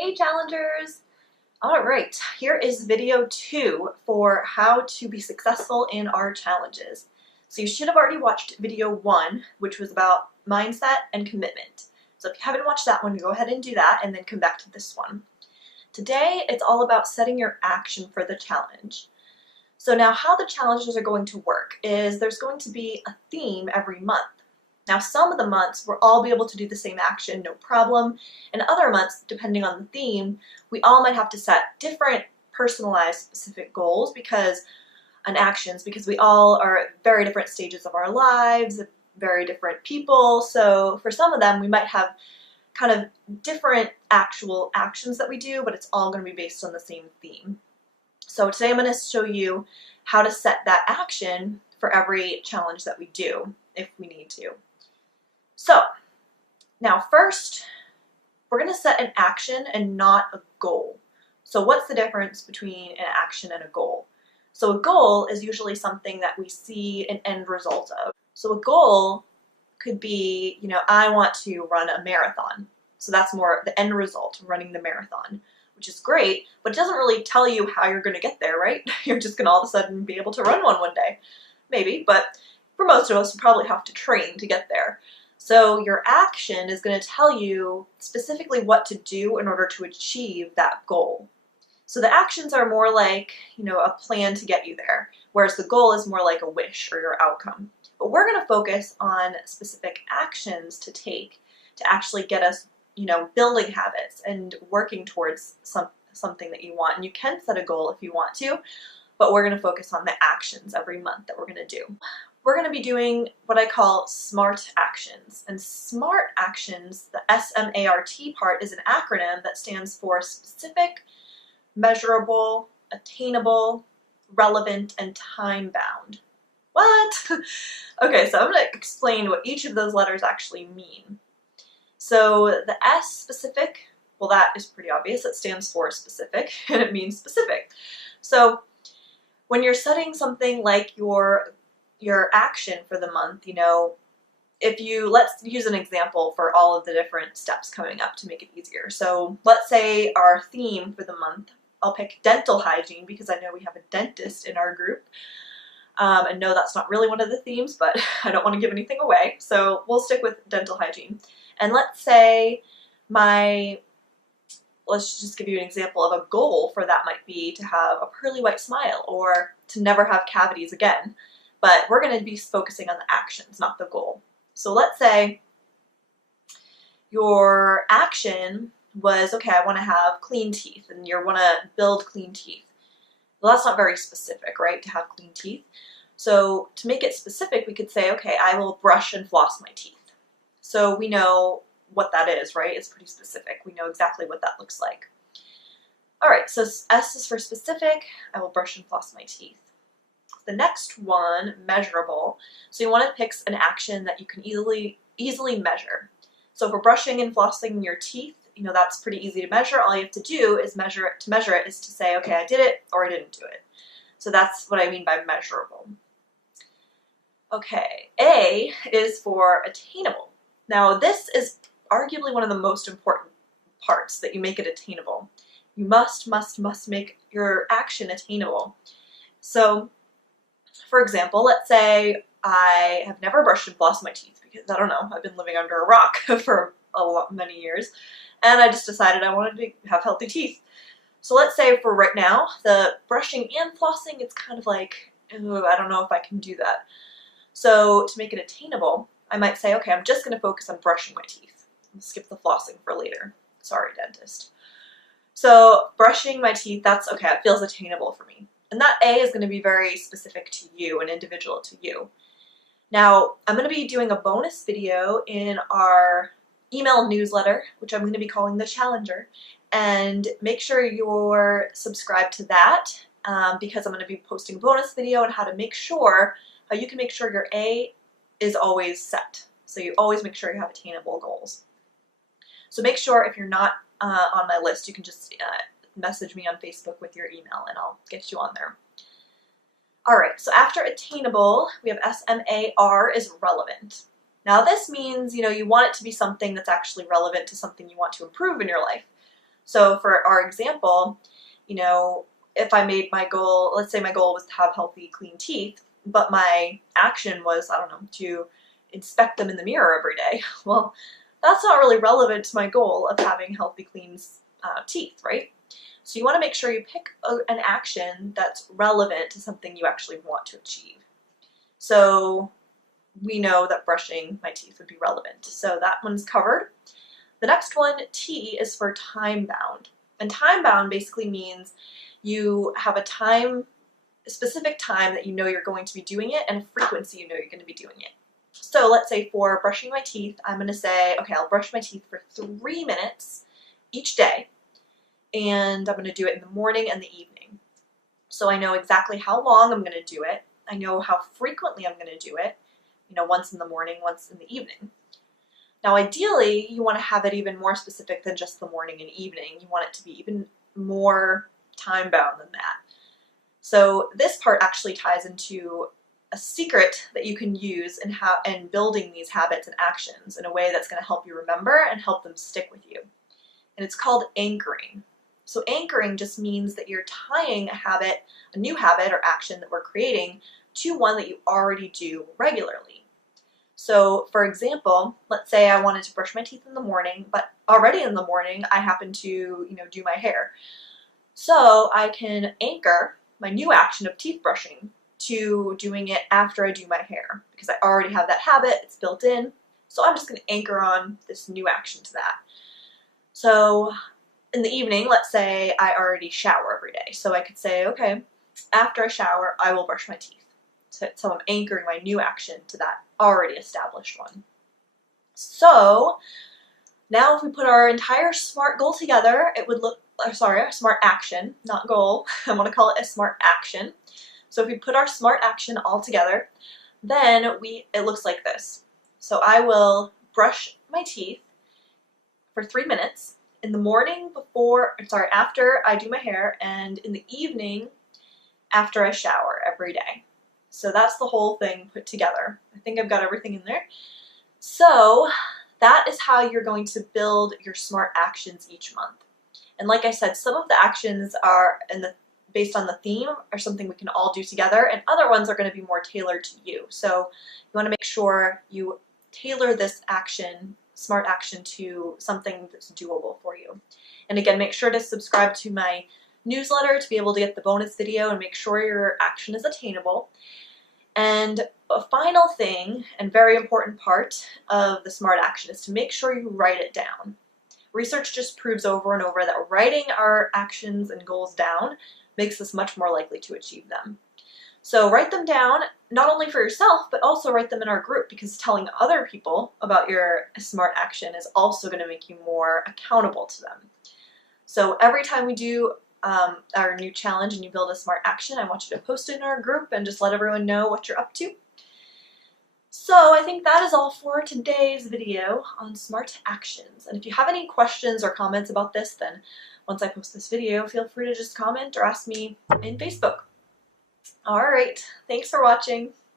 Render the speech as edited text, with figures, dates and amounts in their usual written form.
Hey challengers! Alright, here is video 2 for how to be successful in our challenges. So you should have already watched video 1, which was about mindset and commitment. So if you haven't watched that one, go ahead and do that and then come back to this one. Today, it's all about setting your action for the challenge. So now how the challenges are going to work is there's going to be a theme every month. Now some of the months we'll all be able to do the same action, no problem, and other months, depending on the theme, we all might have to set different personalized specific goals and actions because we all are at very different stages of our lives, very different people, so for some of them we might have kind of different actual actions that we do, but it's all going to be based on the same theme. So today I'm going to show you how to set that action for every challenge that we do, if we need to. So, now first, we're going to set an action and not a goal. So what's the difference between an action and a goal? So a goal is usually something that we see an end result of. So a goal could be, I want to run a marathon. So that's more the end result, running the marathon, which is great, but it doesn't really tell you how you're going to get there, right? You're just going to all of a sudden be able to run one day. Maybe, but for most of us, you probably have to train to get there. So your action is going to tell you specifically what to do in order to achieve that goal. So the actions are more like, a plan to get you there, whereas the goal is more like a wish or your outcome. But we're going to focus on specific actions to take to actually get us, building habits and working towards something that you want. And you can set a goal if you want to, but we're going to focus on the actions every month that we're going to do. We're going to be doing what I call SMART actions. And SMART actions, the S-M-A-R-T part, is an acronym that stands for specific, measurable, attainable, relevant, and time-bound. What? Okay, so I'm going to explain what each of those letters actually mean. So the S, specific, well, that is pretty obvious. It stands for specific, and it means specific. So when you're setting something like your action for the month, let's use an example for all of the different steps coming up to make it easier. So let's say our theme for the month, I'll pick dental hygiene because I know we have a dentist in our group. And no, that's not really one of the themes, but I don't want to give anything away. So we'll stick with dental hygiene. And let's say let's just give you an example of a goal for that might be to have a pearly white smile or to never have cavities again. But we're going to be focusing on the actions, not the goal. So let's say your action was, okay, I want to have clean teeth, and you want to build clean teeth. Well, that's not very specific, right, to have clean teeth. So to make it specific, we could say, okay, I will brush and floss my teeth. So we know what that is, right? It's pretty specific. We know exactly what that looks like. All right, so S is for specific. I will brush and floss my teeth. The next one, measurable. So you want to pick an action that you can easily measure. So for brushing and flossing your teeth, that's pretty easy to measure. All you have to do is measure it is to say, okay, I did it or I didn't do it. So that's what I mean by measurable. Okay, A is for attainable. Now this is arguably one of the most important parts, that you make it attainable. You must make your action attainable. So for example, let's say I have never brushed and flossed my teeth because, I don't know, I've been living under a rock for many years, and I just decided I wanted to have healthy teeth. So let's say for right now, the brushing and flossing, it's kind of like, ooh, I don't know if I can do that. So to make it attainable, I might say, okay, I'm just going to focus on brushing my teeth. I'll skip the flossing for later. Sorry, dentist. So brushing my teeth, that's okay, it feels attainable for me. And that A is going to be very specific to you and individual to you. Now, I'm going to be doing a bonus video in our email newsletter, which I'm going to be calling the Challenger, and make sure you're subscribed to that because I'm going to be posting a bonus video on how you can make sure your A is always set. So you always make sure you have attainable goals. So make sure if you're not on my list, you can just message me on Facebook with your email and I'll get you on there. Alright, so after attainable, we have S-M-A-R is relevant. Now this means, you want it to be something that's actually relevant to something you want to improve in your life. So for our example, you know, if I made my goal, let's say my goal was to have healthy, clean teeth, but my action was, I don't know, to inspect them in the mirror every day. Well, that's not really relevant to my goal of having healthy, clean teeth, right? So you want to make sure you pick an action that's relevant to something you actually want to achieve. So we know that brushing my teeth would be relevant. So that one's covered. The next one, T, is for time bound. And time bound basically means you have a specific time that you know you're going to be doing it and a frequency you know you're going to be doing it. So let's say for brushing my teeth, I'm going to say, okay, I'll brush my teeth for 3 minutes each day, and I'm going to do it in the morning and the evening. So I know exactly how long I'm going to do it. I know how frequently I'm going to do it, you know, once in the morning, once in the evening. Now, ideally, you want to have it even more specific than just the morning and evening. You want it to be even more time-bound than that. So this part actually ties into a secret that you can use in building these habits and actions in a way that's going to help you remember and help them stick with you. And it's called anchoring. So anchoring just means that you're tying a new habit or action that we're creating to one that you already do regularly. So for example, let's say I wanted to brush my teeth in the morning, but already in the morning I happen to, do my hair. So I can anchor my new action of teeth brushing to doing it after I do my hair because I already have that habit, it's built in. So I'm just going to anchor on this new action to that. So in the evening, let's say I already shower every day. So I could say, okay, after I shower, I will brush my teeth. So I'm anchoring my new action to that already established one. So now if we put our entire SMART goal together, it would look, a SMART action, not goal. I want to call it a SMART action. So if we put our SMART action all together, then it looks like this. So I will brush my teeth for 3 minutes in the morning after I do my hair, and in the evening after I shower every day. So that's the whole thing put together. I think I've got everything in there. So that is how you're going to build your SMART actions each month. And like I said, some of the actions are based on the theme are something we can all do together, and other ones are going to be more tailored to you. So you want to make sure you tailor this action, SMART action, to something that's doable for you. And again, make sure to subscribe to my newsletter to be able to get the bonus video and make sure your action is attainable. And a final thing, and very important part of the SMART action, is to make sure you write it down. Research just proves over and over that writing our actions and goals down makes us much more likely to achieve them. So write them down, not only for yourself, but also write them in our group, because telling other people about your SMART action is also going to make you more accountable to them. So every time we do our new challenge and you build a SMART action, I want you to post it in our group and just let everyone know what you're up to. So I think that is all for today's video on SMART actions. And if you have any questions or comments about this, then once I post this video, feel free to just comment or ask me in Facebook. All right, thanks for watching.